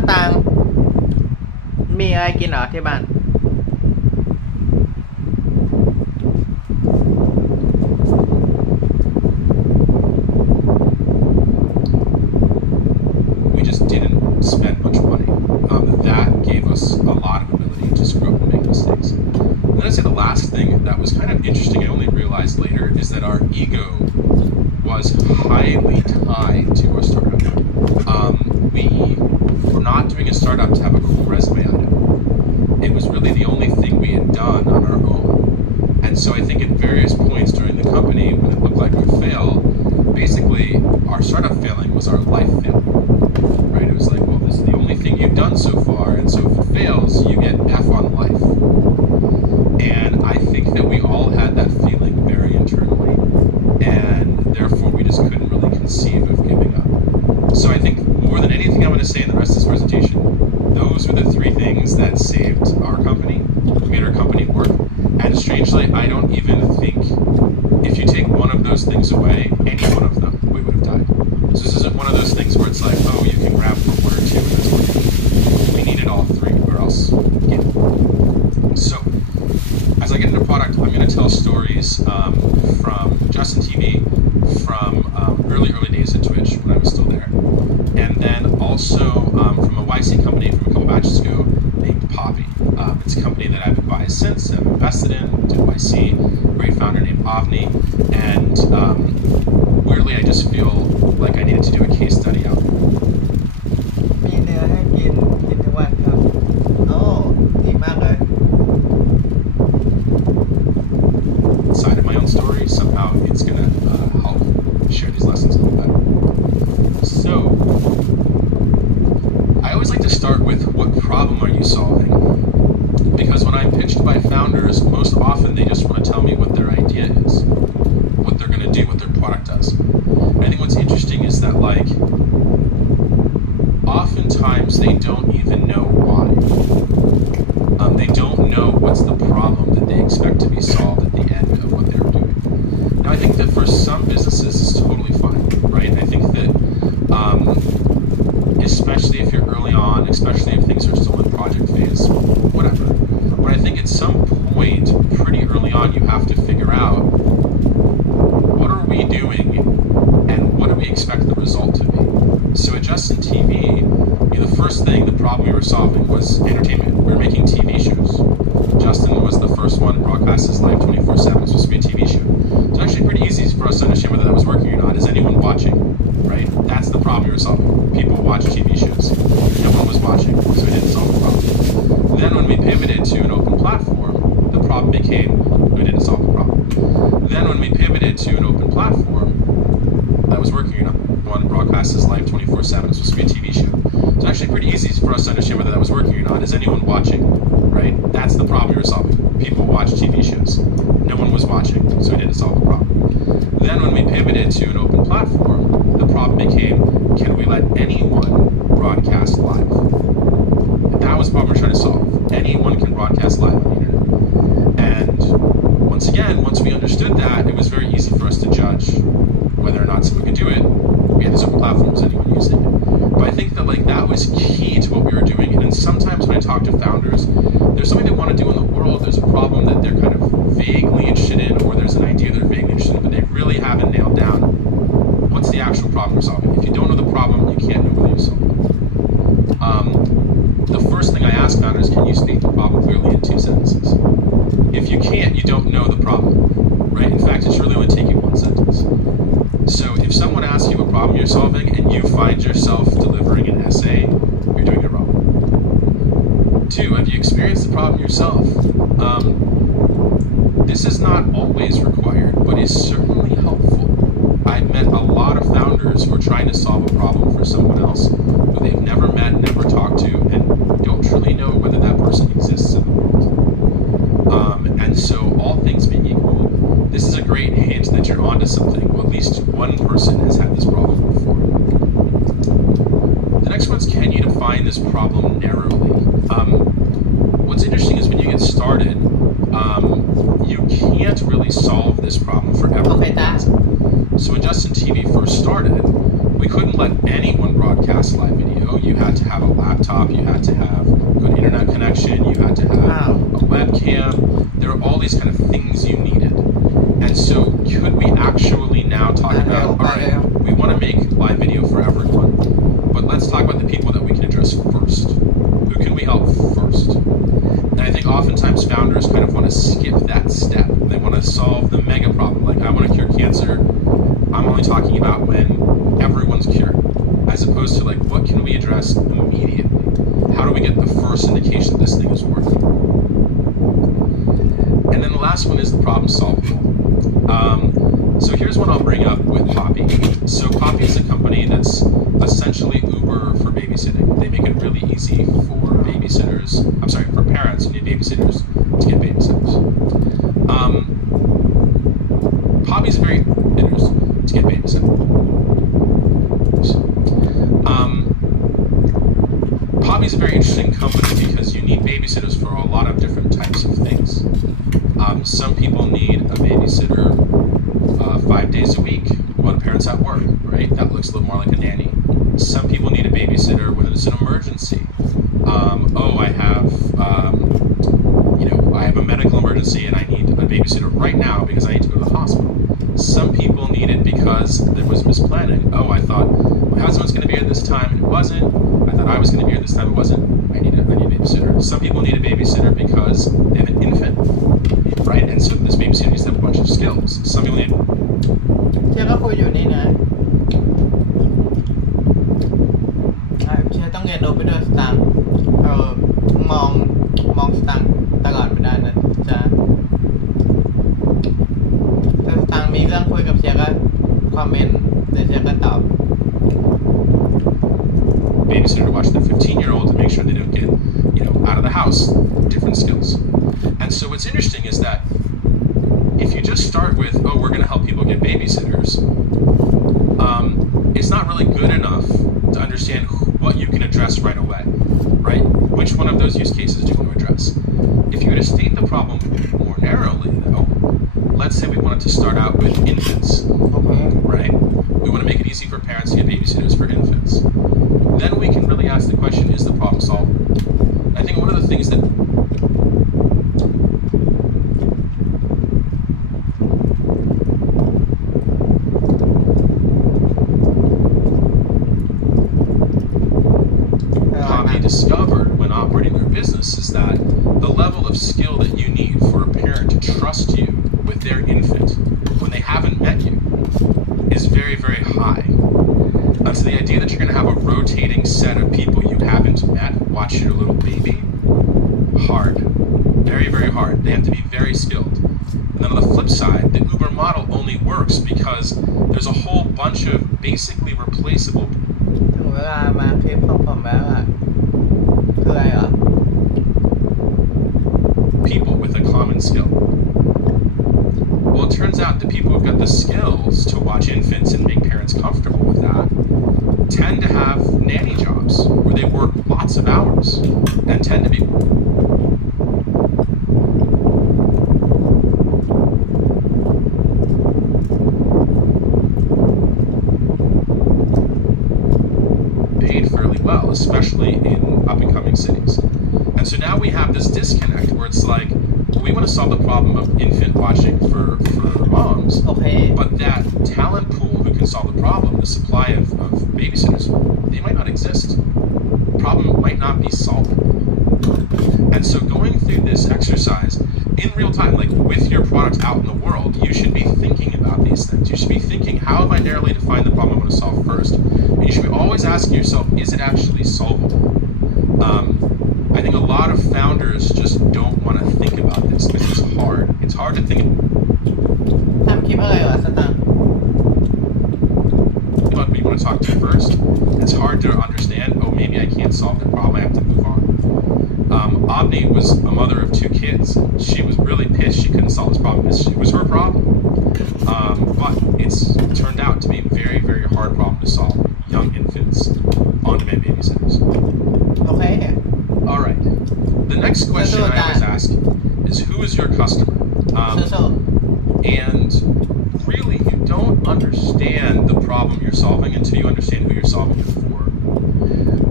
ตางค์มีอะไรกินเหรอที่บ้าน We just didn't spend much money. That gave us a lot of ability to screw up and make mistakes. And then I'd say the last thing that was kind of interesting, I only realized later, is that our ego was highly tied to our startup. We were not doing a startup to have a cool resume item. It was really the only thing we had done on our own. And so I think at various points during the company, when it looked like we would fail, basically our startup failing was our life failing. Right? It was like, well, this is the only thing you've done so far, and so if it fails, you get F on life. And I think that we all had that feeling very internally, and therefore we just couldn't really conceive of giving up. So I think more than anything I'm going to say in the rest of this presentation, those were the three things that saved our company, made our company work. And strangely, I don't even think if you take one of those things away, any one of them, we would have died. So this isn't one of those things where it's like, oh, you can grab for one or two and that's what you need. We needed all three or else, yeah. So, as I get into product, I'm going to tell stories from Justin TV, from early days at Twitch when I was still there, and then also from a YC company from a couple batches ago named Poppy. It's a company that I've advised since, I've invested in, did YC, great founder named Avni, and weirdly I just feel like I needed to do a case study out there. มีเนื้อให้กินทุกวันครับโอ้ดีมากเลย Side of my own story, somehow it's going to help share these lessons a little better. So, I always like to start with what problem are you solving? Because when I'm pitched by founders, most often they just want to tell me what their idea is, what they're going to do, what their product does. And I think what's interesting is that, like, oftentimes they don't even know why. They don't know what's the problem that they expect to be solved at the end of what they're doing. Now, I think that for some businesses, it's totally fine, right? I think that, especially if you're early on, especially if things are still in project phase, whatever. But I think at some point, pretty early on, you have to figure out what are we doing and what do we expect the result to be. So at Justin TV, the first thing, the problem we were solving was entertainment. We were making TV shows. Justin was the first one to broadcast his live 24/7. It was supposed to be a TV show. It's actually pretty easy for us to understand whether that was working or not. Is anyone watching? Right? That's the problem we were solving. People watch TV shows. No one was watching, so we didn't solve the problem. Then when we pivoted to an open platform, the problem became we didn't solve the problem. Then when we pivoted to an open platform, that was working or not. One broadcasts his live 24/7. It's supposed to be a TV show. It's actually pretty easy for us to understand whether that was working or not. Is anyone watching? Right? That's the problem we were solving. People watch TV shows. No one was watching, so we didn't solve the problem. Then when we pivoted to an open platform, the problem became, can we let anyone broadcast live? And that was the problem we're trying to solve. Anyone can broadcast live on the internet. And once again, once we understood that, it was very easy for us to judge whether or not someone could do it. We had these open platforms, anyone using it. But I think that that was key to what we were doing. And then sometimes when I talk to founders, there's something they want to do in the world. There's a problem that they're kind of vaguely interested in, or there's an idea they're vaguely interested in, but they really haven't nailed down what's the actual problem you're solving. If you don't know the problem, you can't know whether you solve it. The first thing I ask founders, can you state the problem clearly in 2 sentences? If you can't, you don't know the problem, right? In fact, it's really only taking 1 sentence. So if someone asks you what problem you're solving and you find yourself delivering an essay, you're doing it wrong. 2, have you experienced the problem yourself? This is not always required, but is certainly helpful. I've met a lot of founders who are trying to solve a problem for someone else who they've never met, never talked to, and don't truly know whether that person exists in the world. And so, all things being equal, this is a great hint that you're onto something. Well, at least one person has had this problem before. The next one's, can you define this problem narrowly? What's interesting is when you get started, you can't really solve this problem for everyone. So when Justin TV first started, we couldn't let anyone broadcast live video. oh, you had to have a laptop, you had to have good internet connection, you had to have Wow. a webcam. There were all these kind of things you needed. And so could we actually now talk about, all right, we want to make live video for everyone, but let's talk about the people that we can address first. Who can we help first? And I think oftentimes founders kind of want to skip that step. They want to solve the mega problem. Like, I want to cure cancer. I'm only talking about when everyone's cured, as opposed to like, what can we address immediately? How do we get the first indication that this thing is working? And then the last one is the problem solvable. So here's one I'll bring up with Poppy. So Poppy is a company that's essentially Uber for babysitting. They make it really easy for babysitters, for parents who need babysitters to get babysitters. Poppy's very bidders to get babysitters. Poppy's a very interesting company because you need babysitters for a lot of different types of things. Some people need a babysitter 5 days a week when a parent's at work, right? That looks a little more like a nanny. Some people need a babysitter when it's an emergency. I have a medical emergency and I need a babysitter right now because I need to go to the hospital. Some people need it because there was misplanning. Oh, I thought my husband's going to be here this time and it wasn't. I thought I was going to be here this time, it wasn't. I need a babysitter. Some people need a babysitter because they have an infant, right? And so this babysitter needs to have a bunch of skills. Some people need เชียร์ก็คุยอยู่นี่นะเชียร์ต้องเรียนรู้ไปด้วยสตางค์มองสตางค์ตลอดไม่ได้นะจ๊ะถ้าสตางค์มีเรื่องคุยกับเชียร์ก็คอมเมนต์เดี๋ยวเชียร์ก็ตอบ babysitter to watch their 15-year-old to make sure they don't get, out of the house, different skills. And so what's interesting is that if you just start with, oh, we're going to help people get babysitters, it's not really good enough to understand what you can address right away, right? Which one of those use cases do you want to address? If you were to state the problem more narrowly, though, let's say we wanted to start out with infants, right? We want to make it easy for parents to get babysitters for infants. Then we can really ask the question, is the problem solved? I think one of the things that Poppy discovered when operating their business is that the level of skill that you need for a parent to trust you with their infant when they haven't met you is very, very high. So the idea that you're going to have a rotating set of people you haven't met watch your little baby, hard. Very, very hard. They have to be very skilled. And then on the flip side, the Uber model only works because there's a whole bunch of basically replaceable ถึงเวลามาคลิปของผมแล้วอ่ะคืออะไรเหรอ people with a common skill. Well, it turns out the people who've got the skills to watch infants and make parents comfortable with that tend to have nanny jobs where they work lots of hours and tend to be paid fairly well, especially in up-and-coming cities. And so now we have this disconnect where it's like, we want to solve the problem of infant watching for moms, โอเค but that talent pool who can solve the problem, the supply of babysitters, they might not exist. The problem might not be solved. And so going through this exercise in real time, like with your product out in the world, you should be thinking about these things. You should be thinking, how have I narrowly defined the problem I want to solve first? And you should be always asking yourself, is it actually solvable? I think a lot of founders just don't want to think about this because it's hard. It's hard to think ทำคลิปอะไรวะสตางค์ about who you want to talk to first. It's hard to understand, oh, maybe I can't solve the problem, I have to move on. Avni was a mother of 2 kids. She was really pissed she couldn't solve this problem. It was her problem. But it's turned out to be a very, very hard problem to solve. Young infants, on-demand babysitters. โอเค All right. The next question I always ask is, who is your customer? สู้ And really, you don't understand the problem you're solving until you understand who you're solving it for.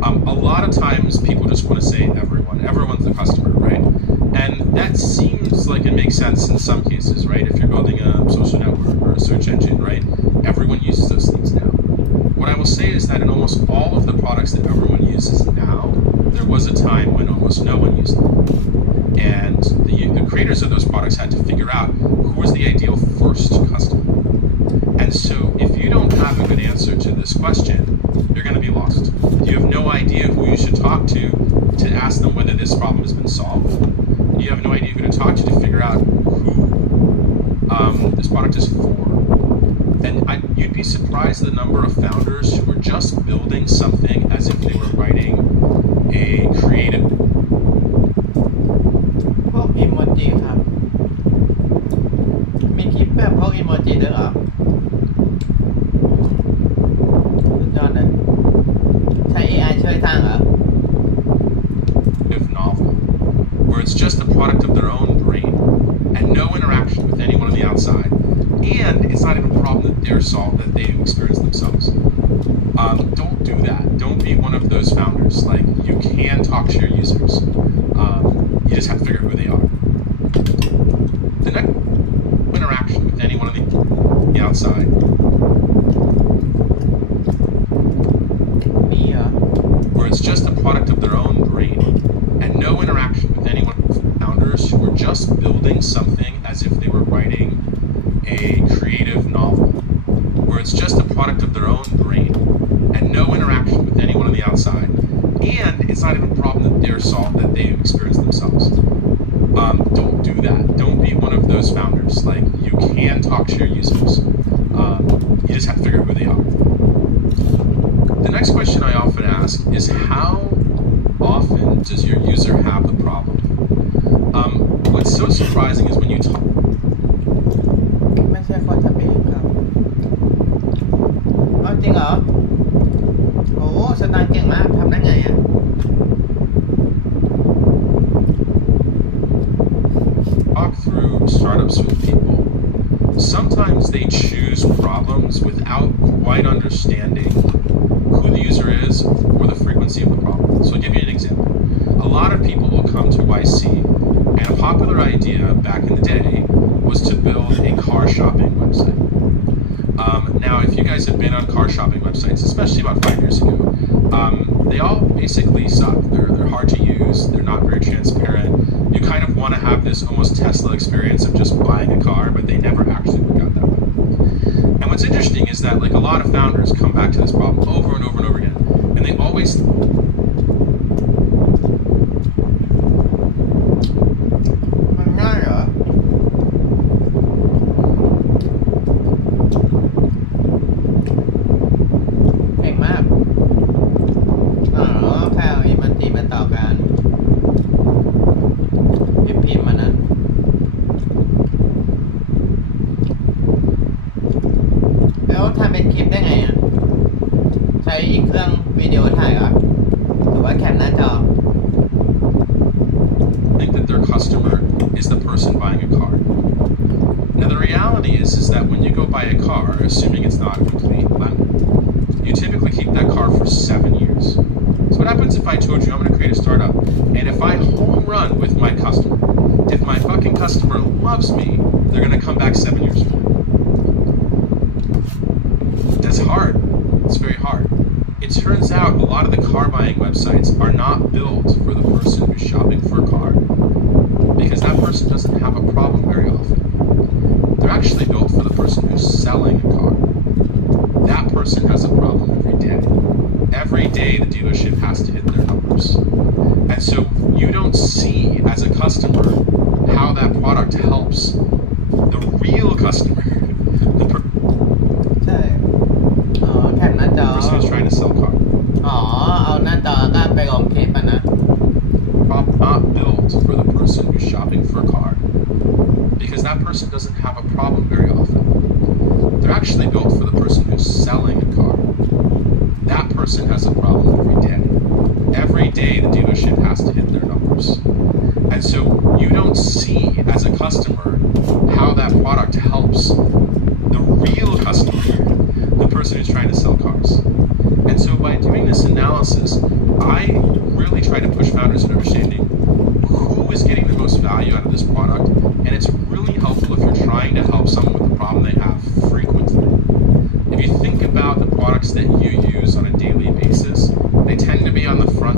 A lot of times people just want to say everyone. Everyone's the customer, right? And that seems like it makes sense in some cases, right? If you're building a social network or a search engine, right? Everyone uses those things now. What I will say is that in almost all of the products that everyone uses now, there was a time when almost no one used them. And the creators of those products had to figure out who was the ideal first customer. And so if you don't have a good answer to this question, you're going to be lost. You have no idea who you should talk to ask them whether this problem has been solved. You have no idea who to talk to figure out who this product is for. And you'd be surprised the number of founders who were just building something as if they were writing a creative พวกอิโมจิครับ มีคลิปแบบพวกอิโมจิด้วยเหรอสุดยอดเลยใช้ AI ช่วยสร้างเหรอ novel, where it's just a product of their own brain and no interaction with anyone on the outside, and it's not even a problem that that they experience themselves. Don't do that. Don't be one of those founders. Like, you can talk to your users. You just have to figure out who they are. The next interaction with anyone on the outside. มีเหรอ Where it's just a product of their own brain and no interaction with anyone. Founders who were just building something as if they were writing a creative novel, where it's just a product of their own brain and no interaction with anyone on the outside, and it's not even a problem that they experience themselves. Don't do that. Don't be one of those founders. Like, you can talk to your users. You just have to figure out who they are. The next question I often ask is, how often does your user have the problem? What's so surprising is when you talk. ไม่ใช่คนทำเองครับเอาจริงเหรอ โอ้สตางค์เก่งมากทำได้ไงอ่ะ Talk through startups with people. Sometimes they choose problems without quite understanding who the user is or the frequency of the problem. So I'll give you an example. A lot of people will come to YC, and a popular idea back in the day was to build a car shopping website. Now, if you guys have been on car shopping websites, especially about 5 years ago, they all basically suck. They're hard to use. They're not very transparent. You kind of want to have this almost Tesla experience of just buying a car, but they never actually work out that way. And what's interesting is that, like, a lot of founders come back to this problem over and over and over again, and they always. มันง่ายเหรอ เก่งมาก อ๋อแค่เอาอีมันตีมาต่อกันพิมพ์มานะ แล้วทำเป็นคลิปได้ไงอ่ะ ใช้อีกเครื่องวิดีโอถ่ายเหรอ หรือว่าแคปหน้าจอ Think that their customer is the person buying a car. Now, the reality is that when you go buy a car, assuming it's not a complete lemon, you typically keep that car for 7 years. So what happens if I told you I'm going to create a startup, and if I home run with my customer, if my fucking customer loves me, they're going to come back 7 years from now. That's hard. It's very hard. It turns out a lot of the car buying websites are not built for the person who's shopping for a car, because that person doesn't have a problem very often. They're actually built for the person who's selling a car. That person has a problem every day. Every day the dealership has to hit their numbers. And so you don't see as a customer how that product helps the real customer, the ใช่ อ๋อแคปหน้าจอ person who's trying to sell a car. อ๋อ เอาหน้าจอก็ไปลงคลิปอ่ะนะ Not built for the person who's shopping for a car, because that person doesn't have a problem very often. They're actually built for the person who's selling a car. That person has a problem every day. Every day the dealership has to hit their numbers. And so you don't see as a customer how that product helps the real customer, the person who's trying to sell cars. And so by doing this analysis,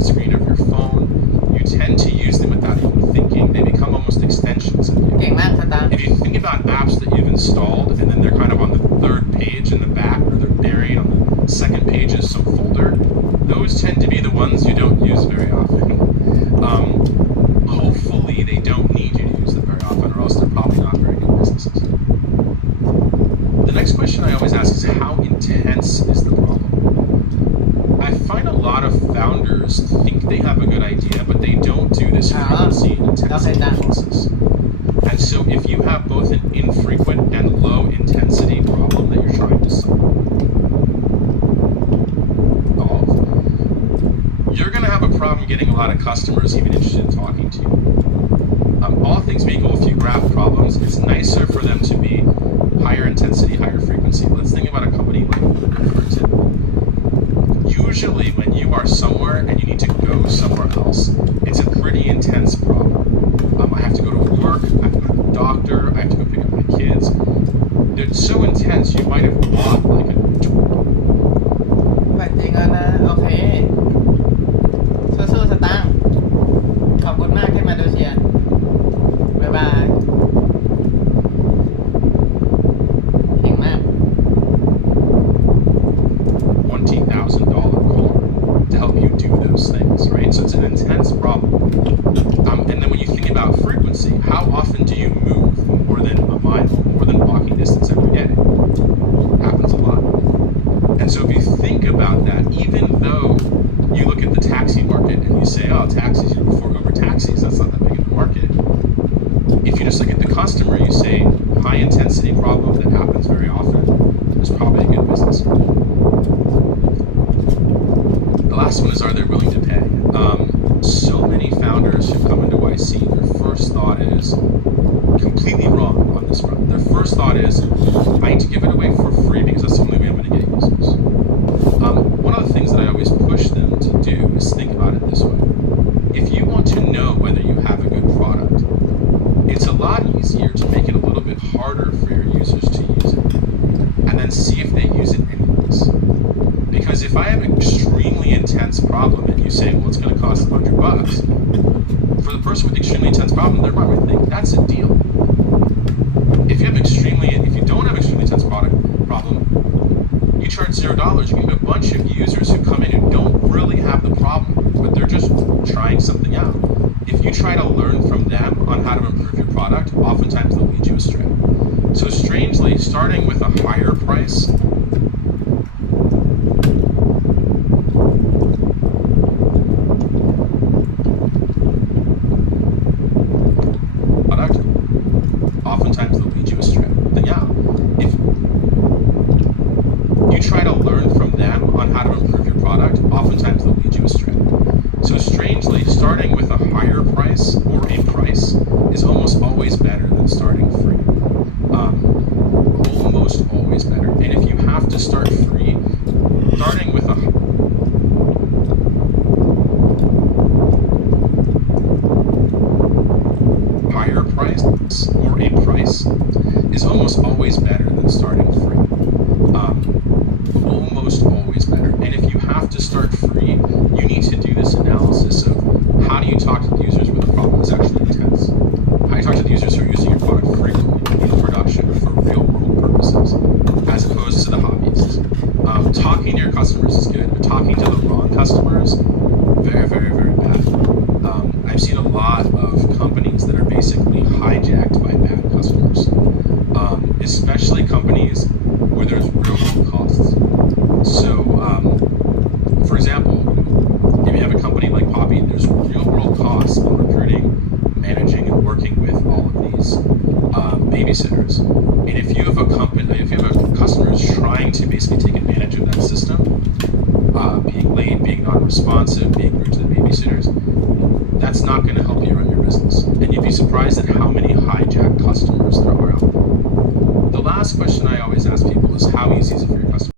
the screen of your phone. You tend to use them without even thinking. They become almost extensions of you. เก่งมากสตางค์ If you think about apps that you've installed and then they're kind of on the third page in the back or they're buried on the second page of some folder, those tend to be the ones you don't use very often. Hopefully they don't need you to use them very often or else they're probably not very good businesses. The next question I always ask is how intense is the problem? I find a lot of founders think they have a good idea, but they don't do this frequency and intensity analysis. And so if you have both an infrequent and low intensity problem that you're trying to solve, you're going to have a problem getting a lot of customers even interested in talking to you. All things being equal, if you graph problems, it's nicer for them to be higher intensity, higher frequency. Let's think about a company like Uber, for example. Usually when you are somewhere and you need to go somewhere else, it's a pretty intense problem. I have to go to work, I have to go to the doctor, I have to go pick up my kids. It's so intense, you might have bought like a ไปจริงแล้วนะ โอเค สู้ๆสตางค์ขอบคุณมากที่มาดูเชียร์บ๊ายบายเก่งมาก $20,000 car to help you do those things, right? So it's an intense problem. And then when you think about frequency, how often do you move more than a mile, more than walking distance every day? Happens a lot. And so if you think about that, even though you look at the taxi market and you say, oh, taxis, before Uber taxis, that's not that big of a market. If you just look at the customer, you say high intensity problem that happens very often, there's probably a good business. The last one is, are they willing to pay? So many founders who come into YC, their first thought is completely wrong on this front. Their first thought is, I need to give it away for free because that's the only way I'm going to get users. One of the things that I always push them to do is think about it this way. If you want to know whether you have a good product, it's a lot easier to make it a little bit harder for your users to use it and then see if they use it anyways. Because if I have an extremely intense problem and you say, well, it's going to cost $100, for the person with the extremely intense problem, they're probably going to think that's a deal. If you don't have extremely intense problem, you charge $0. You can get a bunch of users who come in who don't really have the problem, but they're just trying something out. If you try to learn from them on how to improve your product, oftentimes they'll lead you astray. So strangely, starting with a higher price product, oftentimes they'll lead you astray. Then yeah, if you try to learn from them on how to improve your product, oftentimes they'll lead you astray. So strangely, starting with a higher price or a price is almost always better than starting free. Almost always better. And if you have to start free, starting with a higher price or a price is almost always better than starting free. Almost always better. And if you have to start free, you need to do this analysis of how do you talk to the users when the problem is actually intense? How do you talk to the users who are using your product frequently in production for real world purposes, as opposed to the hobbyists? Talking to your customers is good, but talking to the wrong customers, very, very, very bad. I've seen a lot of companies that are basically hijacked by bad customers, especially companies where there's real world costs. So, for example, if you have a company like Poppy, there's real world costs on recruiting, managing, and working with all of these babysitters. And if you have a customer who's trying to basically take advantage of that system, being late, being non-responsive, being rude to the babysitters, that's not going to help you run your business. And you'd be surprised at how many hijacked customers there are out there. The last question I always ask people is, how easy is it for your customer?